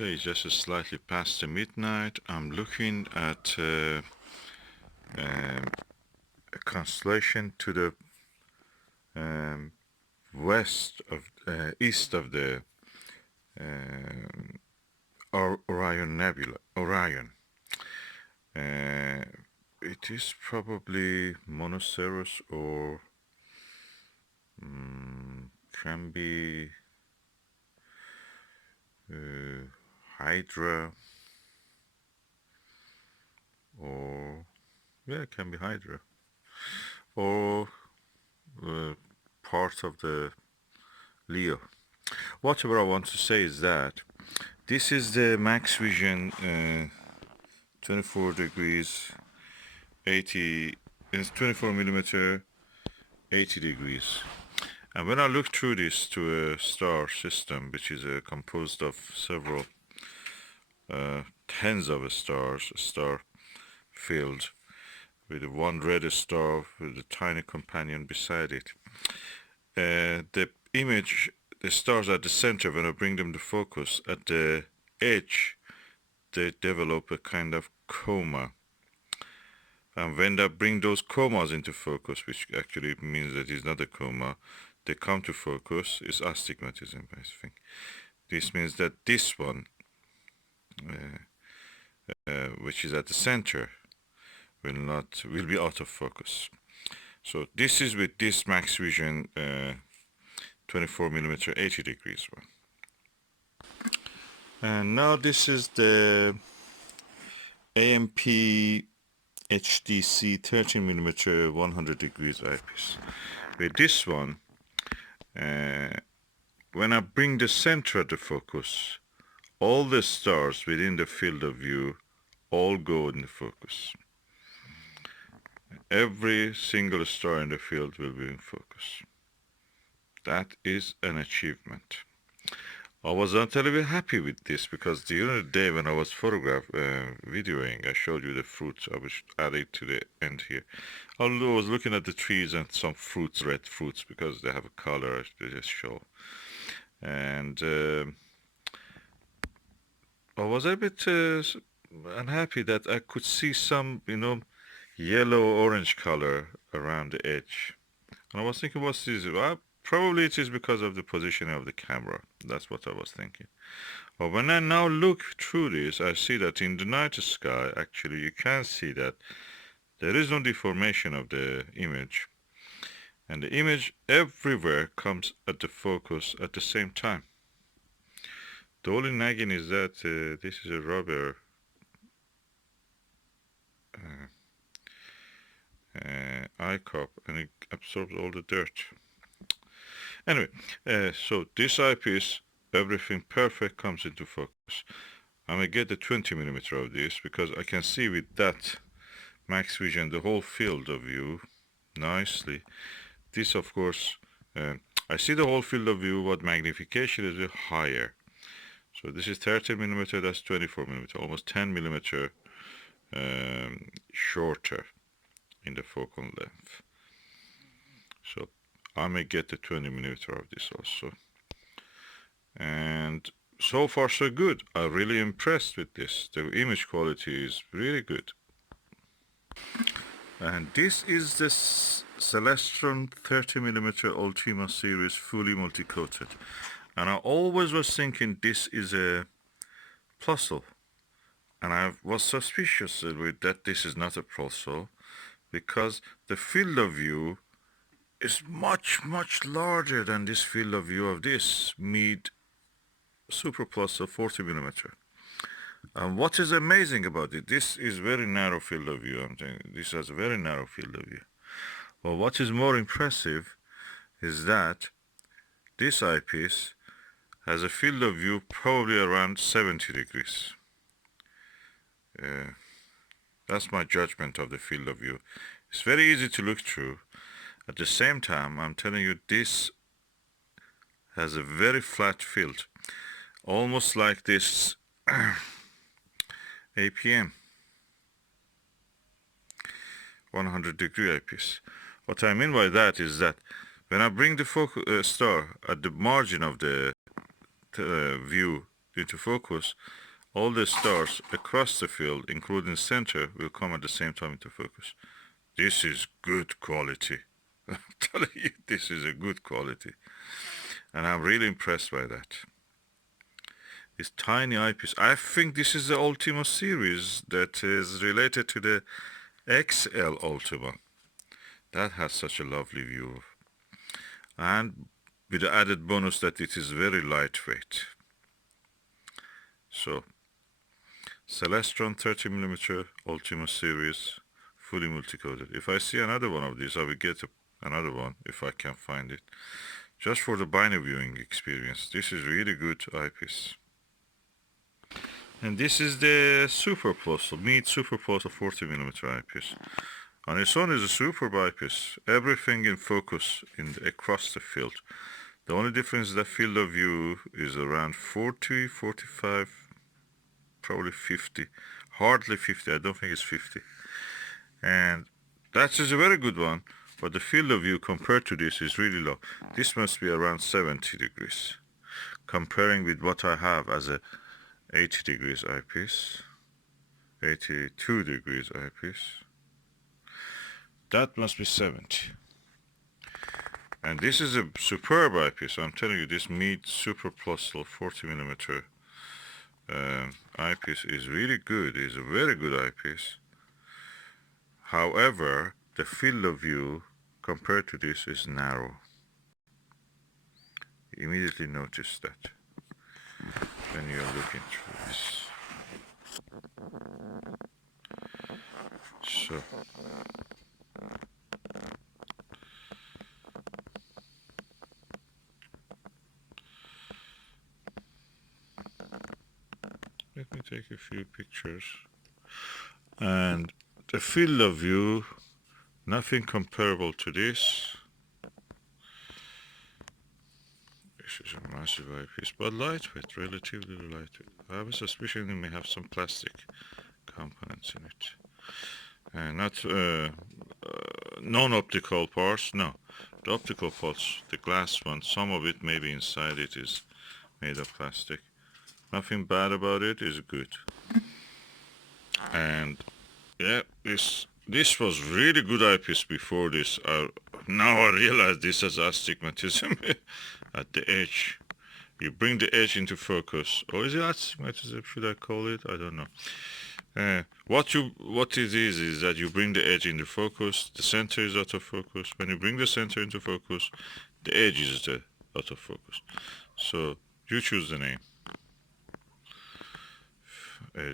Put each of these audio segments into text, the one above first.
Okay, just slightly past the midnight. I'm looking at a constellation to the um, east of the um, Orion Nebula. Orion. Uh, it is probably Monoceros or can be uh, Hydra or yeah, it can be Hydra or uh, part of the Leo. Whatever I want to say is that this is the max vision 24 degrees 80 it's 24 millimeter 80 degrees, and when I look through this to a star system which is composed of several tens of stars, a star field with one red star with a tiny companion beside it, the image, the stars at the center, when I bring them to focus at the edge, they develop a kind of coma. And when I bring those comas into focus, which actually means that it's not a coma, they come to focus, is astigmatism, I think. This means that this one, which is at the center, will be out of focus. So this is with this max vision 24 millimeter 80 degrees one. And now this is the AMP HDC 13 millimeter 100 degrees eyepiece. With this one, when I bring the center of the focus, all the stars within the field of view all go in the focus. Every single star in the field will be in focus. That is an achievement. I was not a little bit happy with this because during the day when I was videoing, I showed you the fruits. I was adding to the end here. I was looking at the trees and some fruits, red fruits, because they have a color, they just show. And I was a bit unhappy that I could see some, yellow-orange color around the edge. And I was thinking, what's this? Well, probably it is because of the positioning of the camera. That's what I was thinking. But when I now look through this, I see that in the night sky, actually, you can see that there is no deformation of the image. And the image everywhere comes at the focus at the same time. The only nagging is that this is a rubber eye cup and it absorbs all the dirt. Anyway, so this eyepiece, everything perfect comes into focus. I'm gonna get the 20 millimeter of this because I can see with that max vision the whole field of view nicely. This, of course, I see the whole field of view, but magnification is a bit higher. So this is 30 millimeter, that's 24 millimeter, almost 10 millimeter shorter in the focal length. So I may get the 20 millimeter of this also. And so far so good. I'm really impressed with this. The image quality is really good. And this is the Celestron 30 millimeter Ultima series fully multi-coated. And I always was thinking this is a Plusle. And I was suspicious with that this is not a Plusle because the field of view is much, much larger than this field of view of this Meade Super Plus of 40 millimeter. And what is amazing about it, this is very narrow field of view. I'm saying this has a very narrow field of view. Well, what is more impressive is that this eyepiece has a field of view probably around 70 degrees. That's my judgment of the field of view. It's very easy to look through. At the same time, I'm telling you, this has a very flat field, almost like this APM 100 degree eyepiece. What I mean by that is that when I bring the star at the margin of the view, into focus, all the stars across the field, including center, will come at the same time into focus. This is good quality. I'm telling you, this is a good quality. And I'm really impressed by that. This tiny eyepiece. I think this is the Ultima series that is related to the XL Ultima. That has such a lovely view. And with the added bonus that it is very lightweight. So, Celestron 30mm Ultima series, fully multi-coated. If I see another one of these, I will get another one if I can find it. Just for the binary viewing experience. This is really good eyepiece. And this is the Super Plus, Meade Super Plus 40mm eyepiece. On its own is a superb eyepiece. Everything in focus across the field. The only difference is that field of view is around 40, 45, probably 50. Hardly 50, I don't think it's 50. And that is a very good one, but the field of view compared to this is really low. This must be around 70 degrees. Comparing with what I have as a 80 degrees eyepiece, 82 degrees eyepiece, that must be 70. And this is a superb eyepiece. I'm telling you, this Meade Super Plus 40mm eyepiece is really good. It's a very good eyepiece. However, the field of view compared to this is narrow. You immediately notice that when you're looking through this. So, let me take a few pictures. And the field of view, nothing comparable to this. This is a massive eyepiece, but lightweight, relatively lightweight. I have a suspicion it may have some plastic components in it. And not non-optical parts, no. The optical parts, the glass one, some of it maybe inside it is made of plastic. Nothing bad about it, is good. And yeah, this was really good eyepiece before this. Now I realize this has astigmatism at the edge. You bring the edge into focus. Or is it astigmatism, should I call it? I don't know. What it is that you bring the edge into focus, the center is out of focus. When you bring the center into focus, the edge is out of focus. So you choose the name.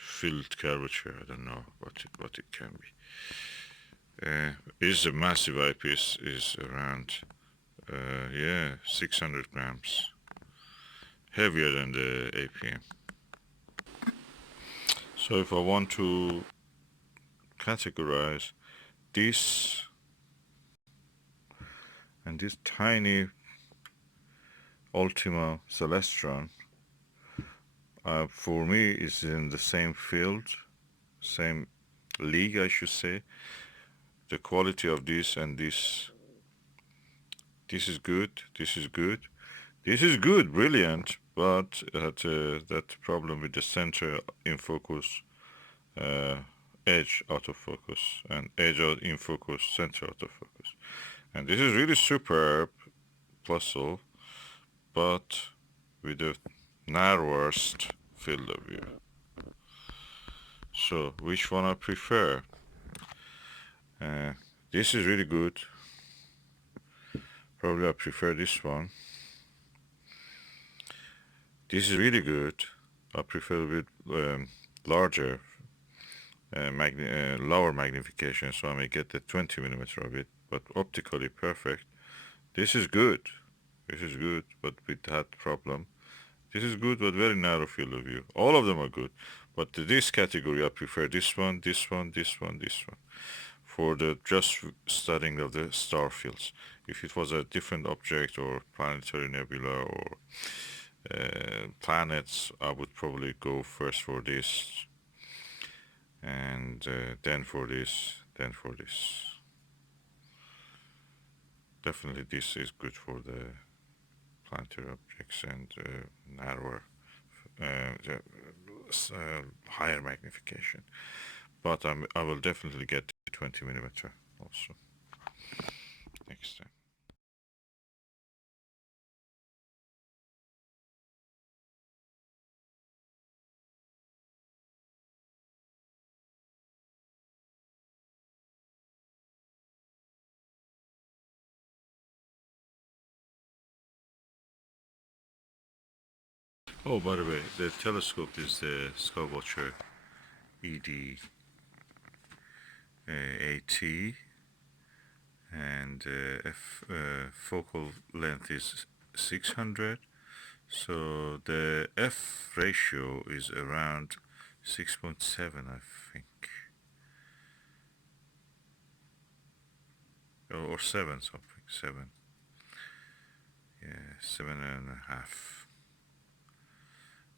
Field curvature, I don't know what it can be. Is a massive eyepiece, is around 600 grams, heavier than the APM. So if I want to categorize this and this tiny Ultima Celestron, for me is in the same field, same league I should say. The quality of this and this is good, this is good, this is good, brilliant, but that problem with the center in focus, edge out of focus, and edge out in focus, center out of focus. And this is really superb, Plusle, but with the narrowest field of view. So which one I prefer? This is really good. Probably I prefer this one. This is really good. I prefer a bit larger, lower magnification, so I may get the 20mm of it, but optically perfect. This is good. This is good, but with that problem. This is good, but very narrow field of view. All of them are good, but to this category, I prefer this one, this one, this one, this one, for the just studying of the star fields. If it was a different object or planetary nebula or planets, I would probably go first for this, and then for this, then for this. Definitely this is good for the planetary objects and narrower higher magnification. But I will definitely get 20 millimeter also next time. Oh, by the way, the telescope is the Skywatcher ED80, and focal length is 600. So the f ratio is around 6.7, I think, or 7 something, 7. Yeah, 7.5.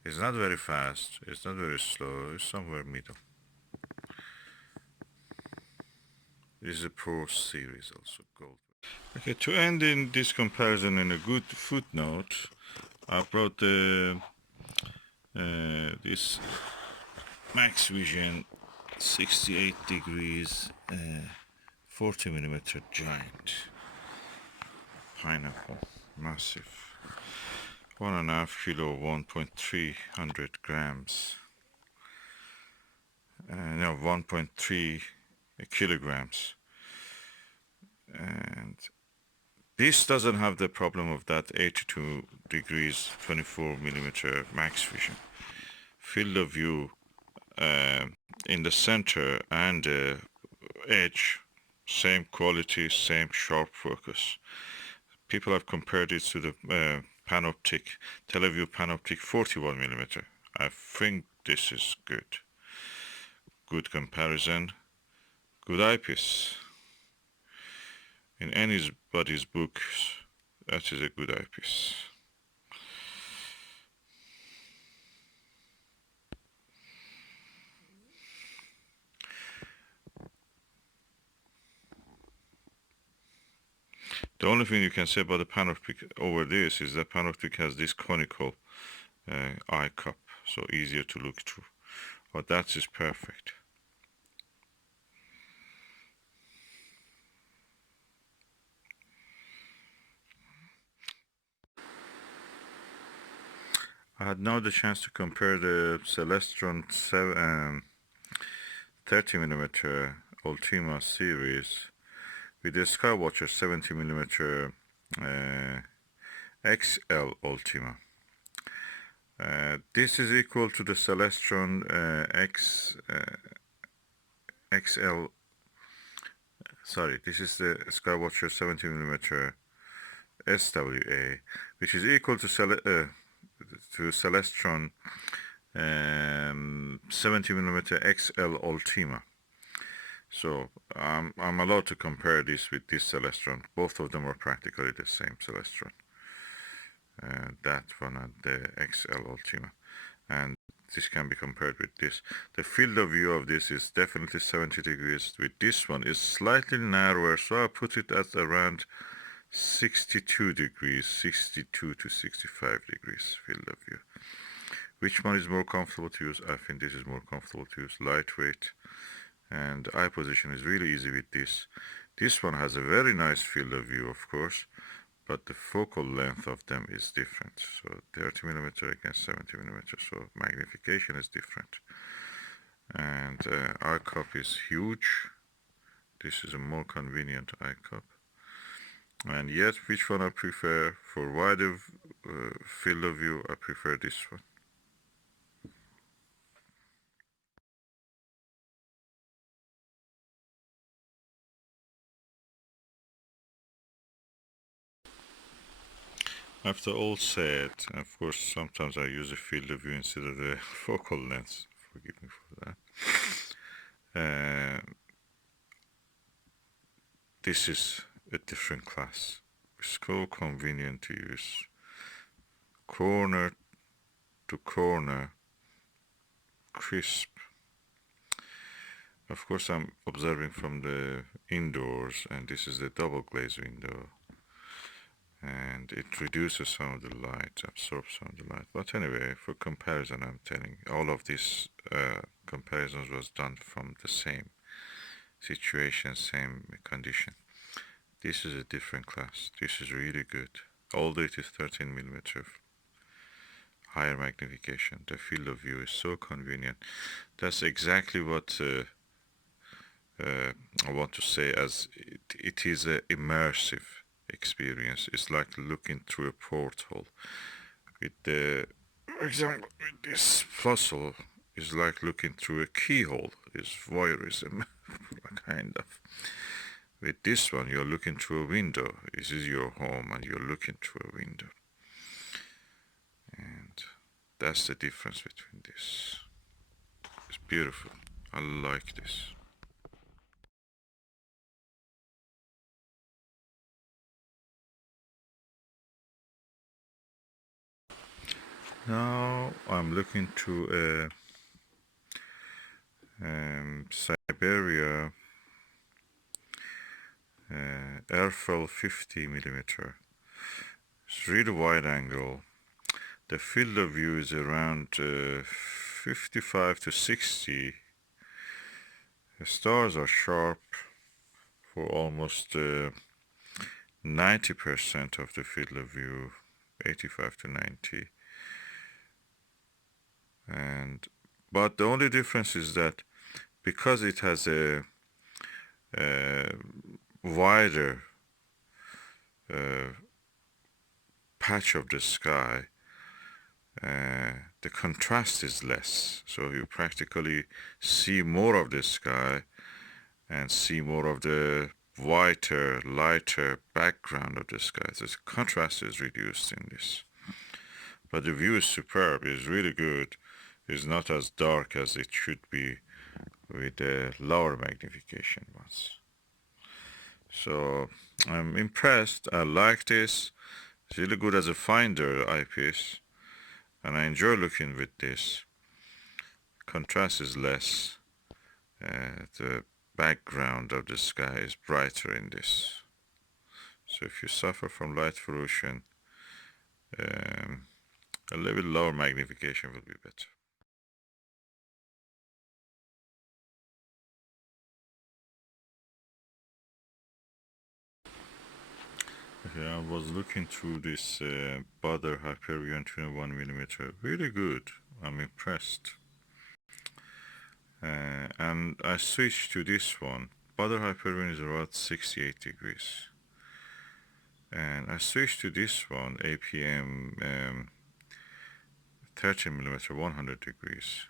It's not very fast, it's not very slow, it's somewhere middle. This is a Pro series also, gold. Okay, to end in this comparison in a good footnote, I brought this Max Vision 68 degrees 40 millimeter giant pineapple, massive, 1.5 kilo, 1.300 grams, no, 1.3 kilograms, and this doesn't have the problem of that 82 degrees 24 millimeter max vision. Field of view in the center and edge, same quality, same sharp focus. People have compared it to the Panoptic, Teleview Panoptic 41 millimeter. I think this is good. Good comparison, good eyepiece. In anybody's book, that is a good eyepiece. The only thing you can say about the Panoptic over this is that Panoptic has this conical eye cup, so easier to look through. But that is perfect. I had now the chance to compare the Celestron 30mm Ultima series with the Skywatcher 70mm XL Ultima. This is equal to the Celestron XL. Sorry, this is the Skywatcher 70mm SWA, which is equal to Celestron 70mm XL Ultima. So I'm allowed to compare this with this Celestron. Both of them are practically the same Celestron. That one and the XL Ultima. And this can be compared with this. The field of view of this is definitely 70 degrees. With this one is slightly narrower, so I put it at around 62 degrees, 62 to 65 degrees field of view. Which one is more comfortable to use? I think this is more comfortable to use, lightweight, and eye position is really easy with this. This one has a very nice field of view, of course, but the focal length of them is different. So 30mm against 70mm, so magnification is different. And eye cup is huge. This is a more convenient eye cup. And yet, which one I prefer? For wider field of view, I prefer this one. After all said, of course, sometimes I use a field of view instead of the focal length. Forgive me for that. This is a different class. It's so convenient to use. Corner to corner, crisp. Of course, I'm observing from the indoors, and this is the double glaze window. and it reduces some of the light, absorbs some of the light. But anyway, for comparison, I'm telling you, all of these comparisons was done from the same situation, same condition. This is a different class. This is really good. Although it is 13 millimeter higher magnification, the field of view is so convenient. That's exactly what I want to say, as it is an immersive experience. It's like looking through a portal. With the, for example, with this puzzle is like looking through a keyhole. It's voyeurism, kind of. With this one, you're looking through a window. This is your home, and you're looking through a window. And that's the difference between this. It's beautiful. I like this. Now I'm looking to Siberia airfoil 50 millimeter. It's really wide angle. The field of view is around 55 to 60. The stars are sharp for almost 90% of the field of view, 85 to 90. But the only difference is that because it has a wider patch of the sky, the contrast is less, so you practically see more of the sky and see more of the whiter, lighter background of the sky. So the contrast is reduced in this. But the view is superb, it's really good. It's not as dark as it should be with the lower magnification ones. So I'm impressed. I like this. It's really good as a finder eyepiece, and I enjoy looking with this. Contrast is less. The background of the sky is brighter in this. So if you suffer from light pollution, a little bit lower magnification will be better. Okay, I was looking through this Butter Hyperion 21 millimeter. Really good. I'm impressed. And I switched to this one. Butter Hyperion is about 68 degrees. And I switched to this one, APM 13 millimeter, 100 degrees.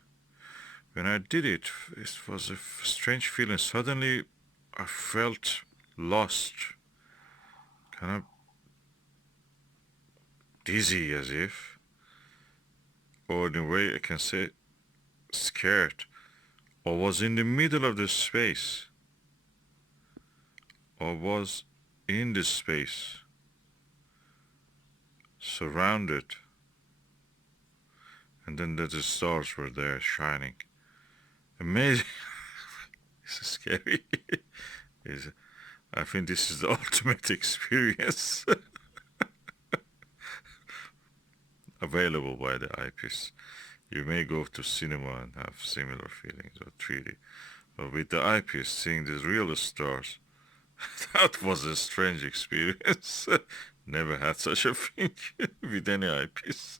When I did it, it was a strange feeling. Suddenly, I felt lost, kind of dizzy, as if, or in a way I can say, scared, or was in the middle of the space, or was in the space, surrounded, and then the stars were there shining. Amazing. It's scary. I think this is the ultimate experience available by the eyepiece. You may go to cinema and have similar feelings or 3D, but with the eyepiece, seeing the real stars, that was a strange experience. Never had such a thing with any eyepiece.